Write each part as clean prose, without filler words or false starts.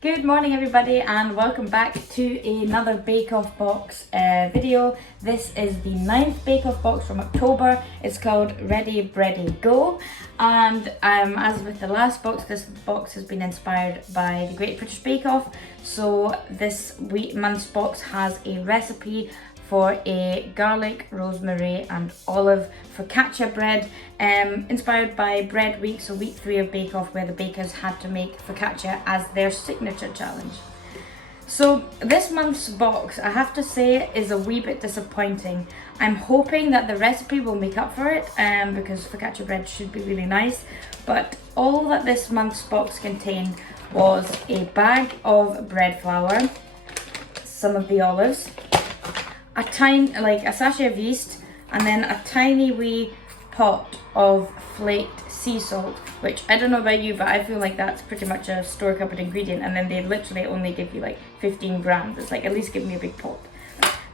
Good morning everybody and welcome back to another Bake Off box video. This is the 9th Bake Off box from October. It's called Ready Bready Go, and as with the last box, this box has been inspired by the Great British Bake Off. So this month's box has a recipe for a garlic, rosemary and olive focaccia bread, inspired by Bread Week, so week 3 of Bake Off, where the bakers had to make focaccia as their signature challenge. So this month's box, I have to say, is a wee bit disappointing. I'm hoping that the recipe will make up for it, because focaccia bread should be really nice, but all that this month's box contained was a bag of bread flour, some of the olives, a sachet of yeast, and then a tiny wee pot of flaked sea salt, which I don't know about you, but I feel like that's pretty much a store cupboard ingredient, and then they literally only give you like 15 grams. It's like, at least give me a big pot.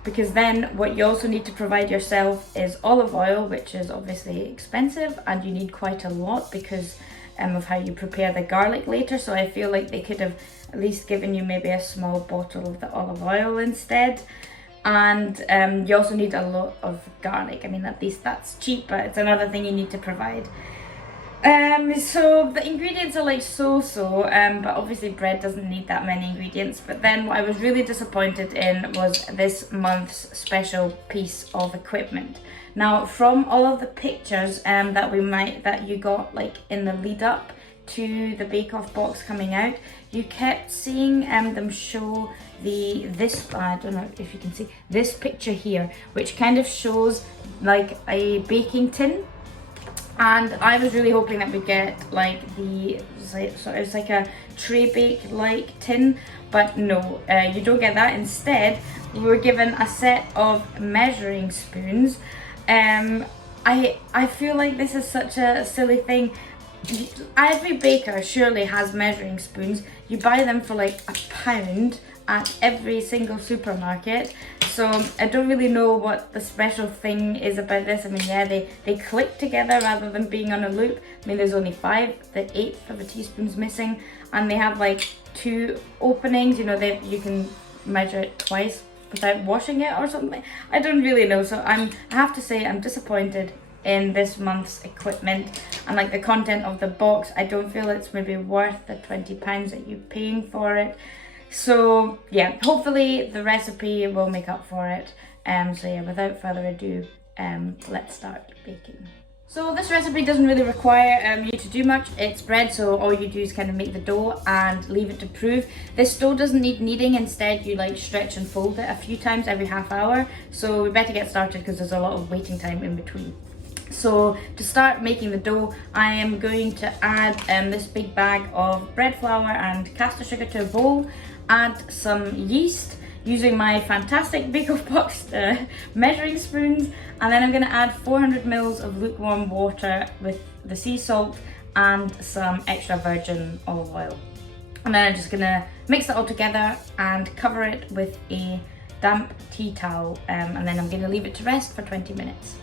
Because then what you also need to provide yourself is olive oil, which is obviously expensive, and you need quite a lot because of how you prepare the garlic later. So I feel like they could have at least given you maybe a small bottle of the olive oil instead. And you also need a lot of garlic. I mean, at least that's cheap, but it's another thing you need to provide. So the ingredients are like so-so, but obviously bread doesn't need that many ingredients. But then what I was really disappointed in was this month's special piece of equipment. Now, from all of the pictures that you got like in the lead up to the Bake Off box coming out, you kept seeing them show I don't know if you can see this picture here, which kind of shows like a baking tin, and I was really hoping that we'd get like it's like a tray bake like tin, but no, you don't get that. Instead, we were given a set of measuring spoons. I feel like this is such a silly thing. Every baker surely has measuring spoons. You buy them for like £1 at every single supermarket. So I don't really know what the special thing is about this. I mean, yeah, they click together rather than being on a loop. I mean, there's only 5, the 1/8 of a teaspoon's missing, and they have like 2 openings. You know, you can measure it twice without washing it or something. I don't really know. So I have to say I'm disappointed in this month's equipment, and like the content of the box, I don't feel it's maybe worth the £20 that you're paying for it. So yeah, hopefully the recipe will make up for it. So yeah, without further ado, let's start baking. So this recipe doesn't really require you to do much. It's bread, so all you do is kind of make the dough and leave it to prove. This dough doesn't need kneading. Instead, you like stretch and fold it a few times every half hour. So we better get started because there's a lot of waiting time in between. So to start making the dough, I am going to add this big bag of bread flour and caster sugar to a bowl, add some yeast using my fantastic Bake Off box measuring spoons, and then I'm going to add 400 ml of lukewarm water with the sea salt and some extra virgin olive oil. And then I'm just going to mix it all together and cover it with a damp tea towel, and then I'm going to leave it to rest for 20 minutes.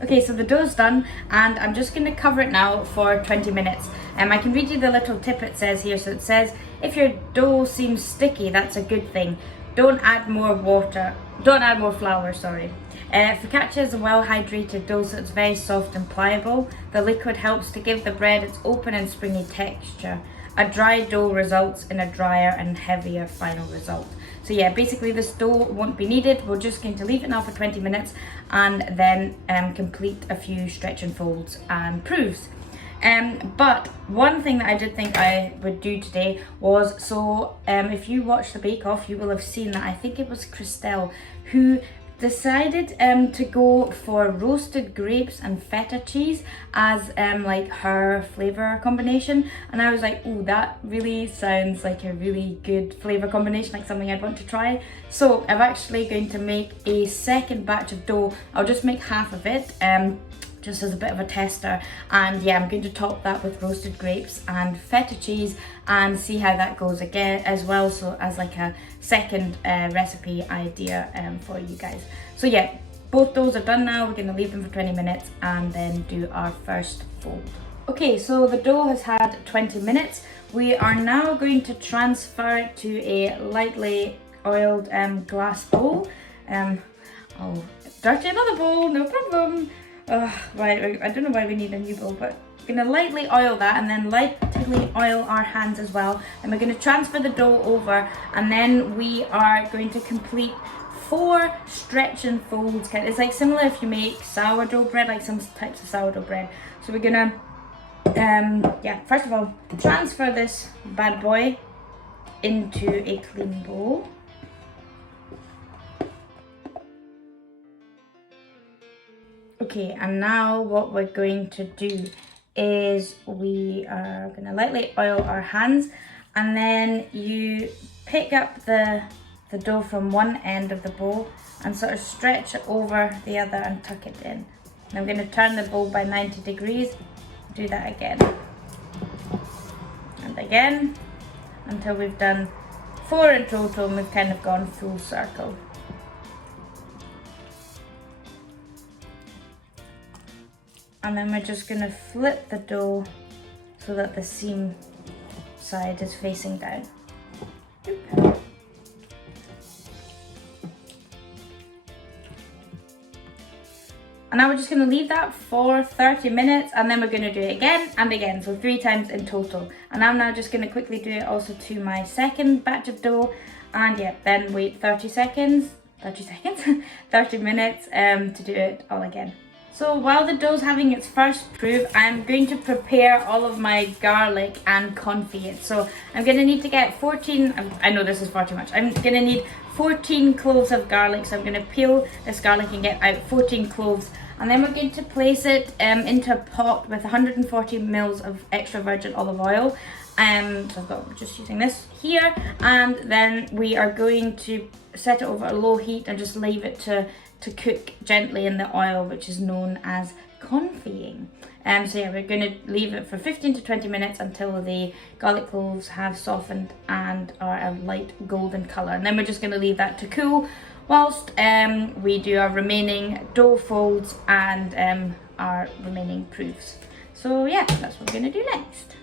Okay, so the dough's done, and I'm just going to cover it now for 20 minutes. I can read you the little tip it says here. So it says, if your dough seems sticky, that's a good thing. Don't add more flour, sorry. Focaccia is a well-hydrated dough, so it's very soft and pliable. The liquid helps to give the bread its open and springy texture. A dry dough results in a drier and heavier final result. So yeah, basically this dough won't be needed. We're just going to leave it now for 20 minutes and then complete a few stretch and folds and proofs. But one thing that I did think I would do today was, if you watch the Bake Off, you will have seen that I think it was Christelle who decided to go for roasted grapes and feta cheese as like her flavor combination, and I was like, oh, that really sounds like a really good flavor combination, like something I'd want to try. So I'm actually going to make a second batch of dough. I'll just make half of it, just as a bit of a tester, and yeah, I'm going to top that with roasted grapes and feta cheese and see how that goes again as well, so as like a second recipe idea for you guys. So yeah, both doughs are done now. We're going to leave them for 20 minutes and then do our first fold. Okay, so the dough has had 20 minutes. We are now going to transfer it to a lightly oiled glass bowl. I'll dirty another bowl, no problem. Right, I don't know why we need a new bowl, but we're going to lightly oil that and then lightly oil our hands as well. And we're going to transfer the dough over, and then we are going to complete 4 stretch and folds. It's like similar if you make sourdough bread, like some types of sourdough bread. So we're going to, first of all, transfer this bad boy into a clean bowl. Okay, and now what we're going to do is we are going to lightly oil our hands, and then you pick up the dough from one end of the bowl and sort of stretch it over the other and tuck it in. And I'm going to turn the bowl by 90 degrees, do that again and again until we've done 4 in total and we've kind of gone full circle. And then we're just going to flip the dough so that the seam side is facing down. And now we're just going to leave that for 30 minutes and then we're going to do it again and again, so 3 times in total. And I'm now just going to quickly do it also to my second batch of dough, and then wait 30 minutes to do it all again. So while the dough's having its first proof, I'm going to prepare all of my garlic and confit. So I'm going to need to get 14, I know this is far too much, I'm going to need 14 cloves of garlic. So I'm going to peel this garlic and get out 14 cloves. And then we're going to place it into a pot with 140 mils of extra virgin olive oil. So I've got just using this here. And then we are going to set it over a low heat and just leave it to cook gently in the oil, which is known as confying. So yeah, we're going to leave it for 15 to 20 minutes until the garlic cloves have softened and are a light golden colour. And then we're just going to leave that to cool whilst we do our remaining dough folds and our remaining proofs. So yeah, that's what we're going to do next.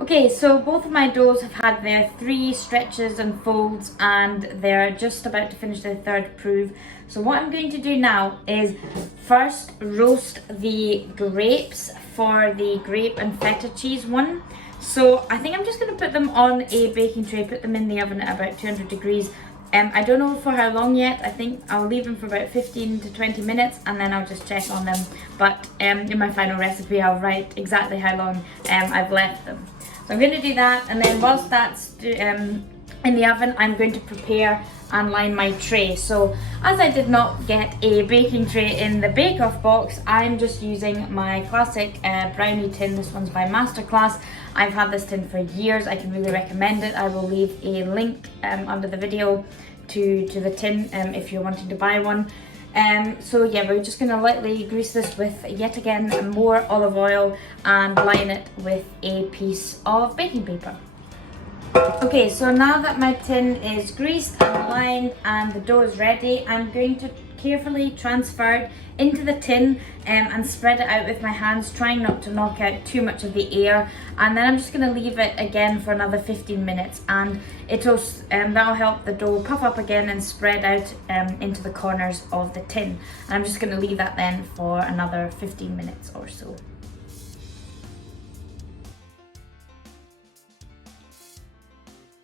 Okay, so both of my doughs have had their 3 stretches and folds and they're just about to finish their 3rd proof. So what I'm going to do now is first roast the grapes for the grape and feta cheese one. So I think I'm just going to put them on a baking tray, put them in the oven at about 200 degrees. I don't know for how long yet. I think I'll leave them for about 15 to 20 minutes and then I'll just check on them. But in my final recipe I'll write exactly how long I've left them. So I'm going to do that, and then whilst that's in the oven, I'm going to prepare and line my tray. So as I did not get a baking tray in the Bake Off box, I'm just using my classic brownie tin. This one's by Masterclass. I've had this tin for years. I can really recommend it. I will leave a link under the video to the tin if you're wanting to buy one. So yeah, we're just going to lightly grease this with, yet again, more olive oil and line it with a piece of baking paper. Okay, so now that my tin is greased and lined and the dough is ready, I'm going to carefully transferred into the tin and spread it out with my hands, trying not to knock out too much of the air. And then I'm just going to leave it again for another 15 minutes, and that'll help the dough puff up again and spread out into the corners of the tin. And I'm just going to leave that then for another 15 minutes or so.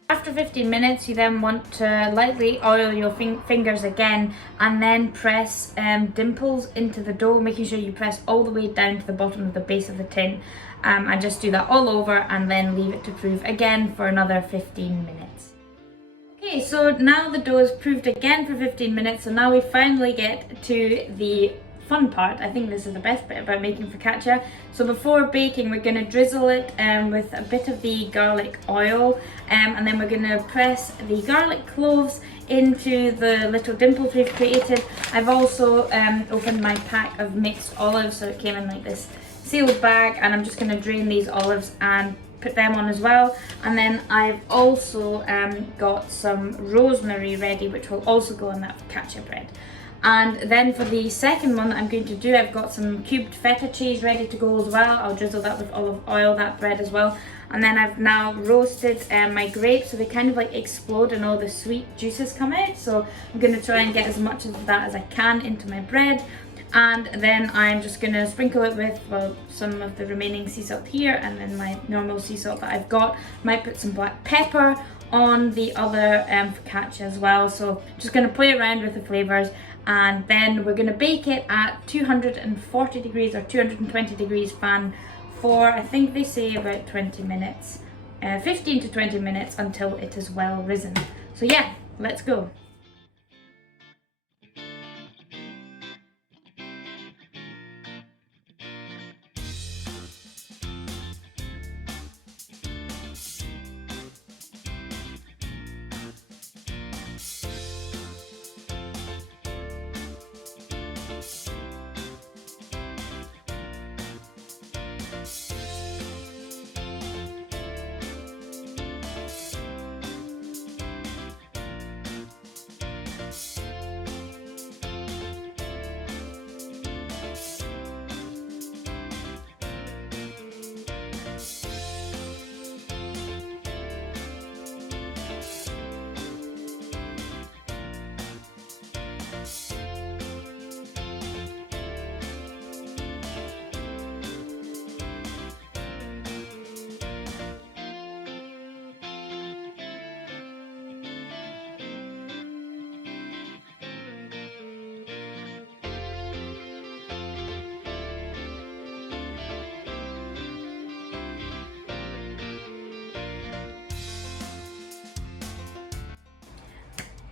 After 15 minutes, you then want to lightly oil your fingers again, and then press dimples into the dough, making sure you press all the way down to the bottom of the base of the tin. And just do that all over, and then leave it to prove again for another 15 minutes. Okay, so now the dough is proofed again for 15 minutes, so now we finally get to the fun part. I think this is the best bit about making focaccia. So before baking, we're going to drizzle it with a bit of the garlic oil, and then we're going to press the garlic cloves into the little dimples we've created. I've also opened my pack of mixed olives, so it came in like this sealed bag, and I'm just going to drain these olives and put them on as well. And then I've also got some rosemary ready, which will also go on that focaccia bread. And then for the second one that I'm going to do, I've got some cubed feta cheese ready to go as well. I'll drizzle that with olive oil, that bread as well. And then I've now roasted my grapes, so they kind of like explode and all the sweet juices come out. So I'm going to try and get as much of that as I can into my bread. And then I'm just going to sprinkle it with, well, some of the remaining sea salt here, and then my normal sea salt that I've got. Might put some black pepper on the other focaccia as well. So just going to play around with the flavours. And then we're going to bake it at 240 degrees or 220 degrees fan for, I think they say, about 20 minutes, 15 to 20 minutes, until it is well risen. So yeah, let's go.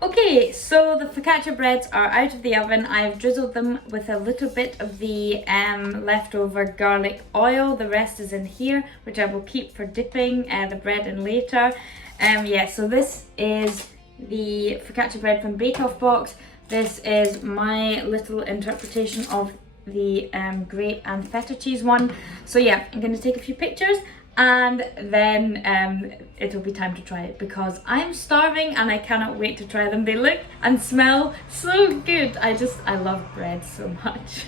Okay, so the focaccia breads are out of the oven. I've drizzled them with a little bit of the leftover garlic oil. The rest is in here, which I will keep for dipping the bread in later. Yeah, so this is the focaccia bread from Bake Off box. This is my little interpretation of the grape and feta cheese one. So yeah, I'm going to take a few pictures, and then it'll be time to try it, because I'm starving and I cannot wait to try them. They look and smell so good. I love bread so much.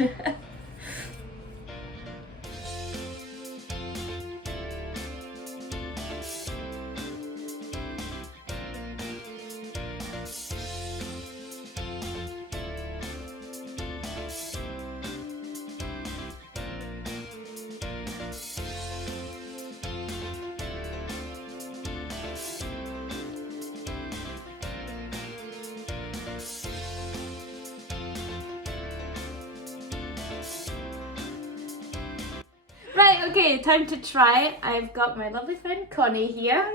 Right, okay, time to try. I've got my lovely friend Connie here.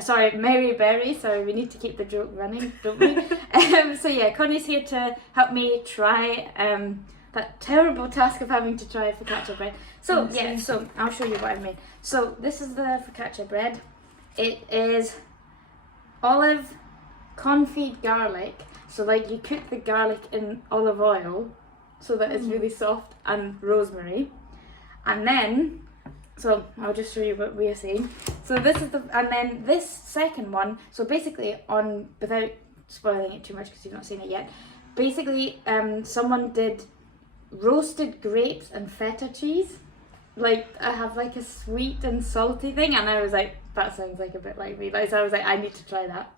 Sorry, Mary Berry. Sorry, we need to keep the joke running, don't we? So yeah, Connie's here to help me try that terrible task of having to try focaccia bread. So yeah, so I'll show you what I made. So this is the focaccia bread. It is olive confit garlic. So like you cook the garlic in olive oil so that it's really soft, and rosemary. And then, so I'll just show you what we are saying. So this is and then this second one, so basically without spoiling it too much because you've not seen it yet, basically, someone did roasted grapes and feta cheese. Like, I have like a sweet and salty thing, and I was like, that sounds like a bit like me. So I was like, I need to try that.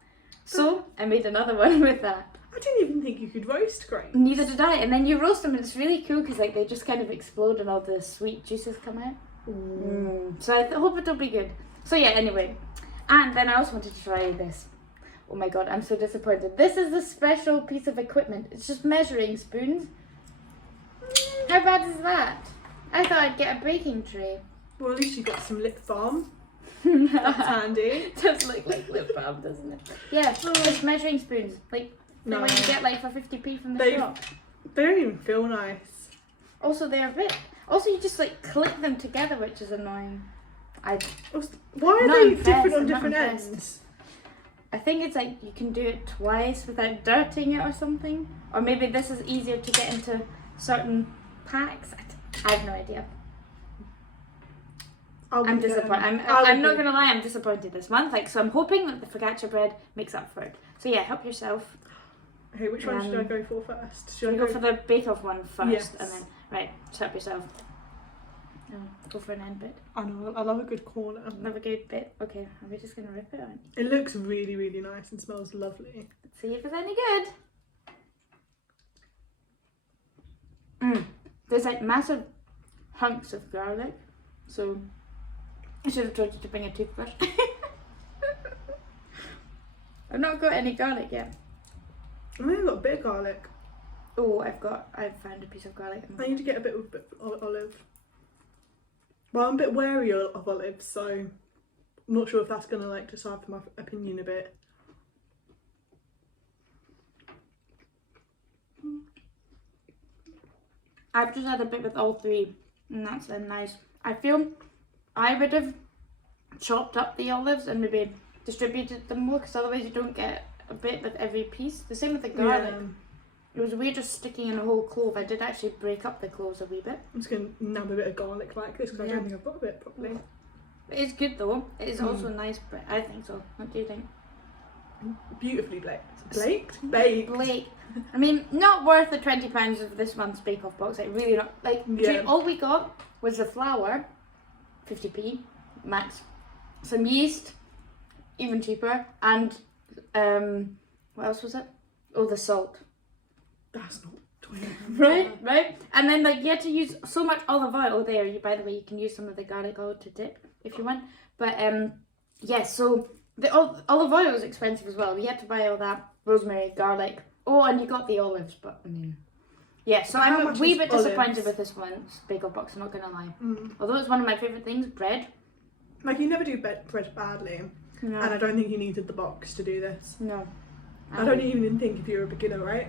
So I made another one with that. I didn't even think you could roast grapes. Neither did I. And then you roast them, and it's really cool because like they just kind of explode and all the sweet juices come out. So I hope it'll be good. So yeah, anyway. And then I also wanted to try this. Oh my god, I'm so disappointed. This is the special piece of equipment. It's just measuring spoons. How bad is that? I thought I'd get a baking tray. Well, at least you got some lip balm. That's handy. It does look like lip balm, doesn't it? Yeah, just measuring spoons. Like the one you get like for 50p from the shop. They don't even feel nice. Also, they're a bit. Also, you just like click them together, which is annoying. Why are they different on different ends? I think it's like you can do it twice without dirtying it or something. Or maybe this is easier to get into certain packs. I have no idea. I'm disappointed. I'm not gonna lie, I'm disappointed this month. Like, so I'm hoping that the focaccia bread makes up for it. So yeah, help yourself. Okay, which one should I go for first? Should I go for the bake-off one first? Yes. And then, right, help yourself. No, go for an end bit. I know, I love a good corner. Love a good bit. Okay, are we just gonna rip it on? It looks really, really nice and smells lovely. Let's see if it's any good. There's like massive hunks of garlic, so I should have told you to bring a toothbrush. I've not got any garlic yet. I've only got a bit of garlic. Oh, I've found a piece of garlic. I need to get a bit of olive. Well, I'm a bit wary of olives, so I'm not sure if that's going to like decide for my opinion a bit. I've just had a bit with all three, and that's nice. I feel I would have chopped up the olives and maybe distributed them more, because otherwise you don't get a bit with every piece. The same with the garlic. Yeah. It was weird just sticking in a whole clove. I did actually break up the cloves a wee bit. I'm just going to nab a bit of garlic like this, because I don't think I've got a bit properly. It is good though. It is also nice, but I think so. What do you think? Beautifully baked. I mean, not worth the £20 of this month's Bake Off box. Like, really not. Like, all we got was the flour, 50p max, some yeast, even cheaper, and what else was it? Oh, the salt. That's not £20. Right. And then like you had to use so much olive oil there. By the way, you can use some of the garlic oil to dip if you want. But yeah, so the olive oil was expensive as well. We had to buy all that rosemary, garlic. Oh, and you got the olives, but I mean, yeah. So I'm a wee bit disappointed with this one's Bake Off box. I'm not gonna lie. Although it's one of my favourite things, bread. Like, you never do bread badly, and I don't think you needed the box to do this. No, I don't even think if you're a beginner, right?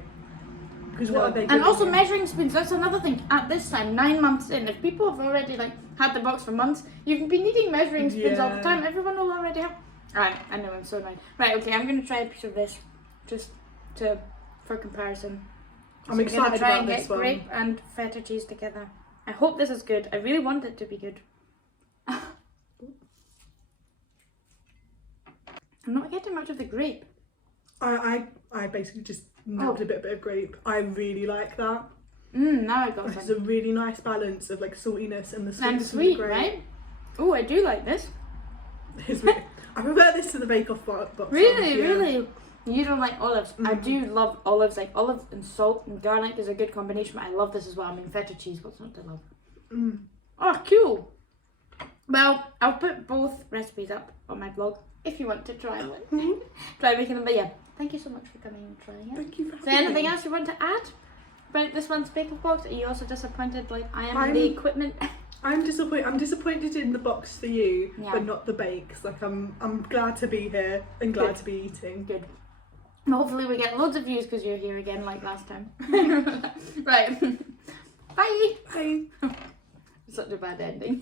Because what are they? And also measuring spoons. That's another thing. At this time, 9 months in, if people have already like had the box for months, you've been needing measuring spoons all the time. Everyone will already have. Right, I know, I'm so annoyed. Right, okay, I'm gonna try a piece of this, just for comparison. I'm excited about this one. Grape and feta cheese together. I hope this is good. I really want it to be good. I'm not getting much of the grape. I basically just nabbed a bit of grape. I really like that. Now I got some. It's a really nice balance of like saltiness and the sweetness and sweet, right? Oh, I do like this. It's really, I prefer this to the Bake Off box. Really? You don't like olives. I do love olives. Like olive and salt and garlic is a good combination. But I love this as well. I mean, feta cheese. What's not to love? Oh, cool. Well, I'll put both recipes up on my blog if you want to try one. Try making them. But yeah, thank you so much for coming and trying it. Thank you for having me. Is there anything else you want to add about this one's Bake Off box? Are you also disappointed like I am in the equipment? I'm disappointed in the box for you, but not the bakes. Like I'm glad to be here and glad to be eating. Good. Hopefully we get loads of views because you're here again like last time. Right. Bye. Bye. Such a bad ending.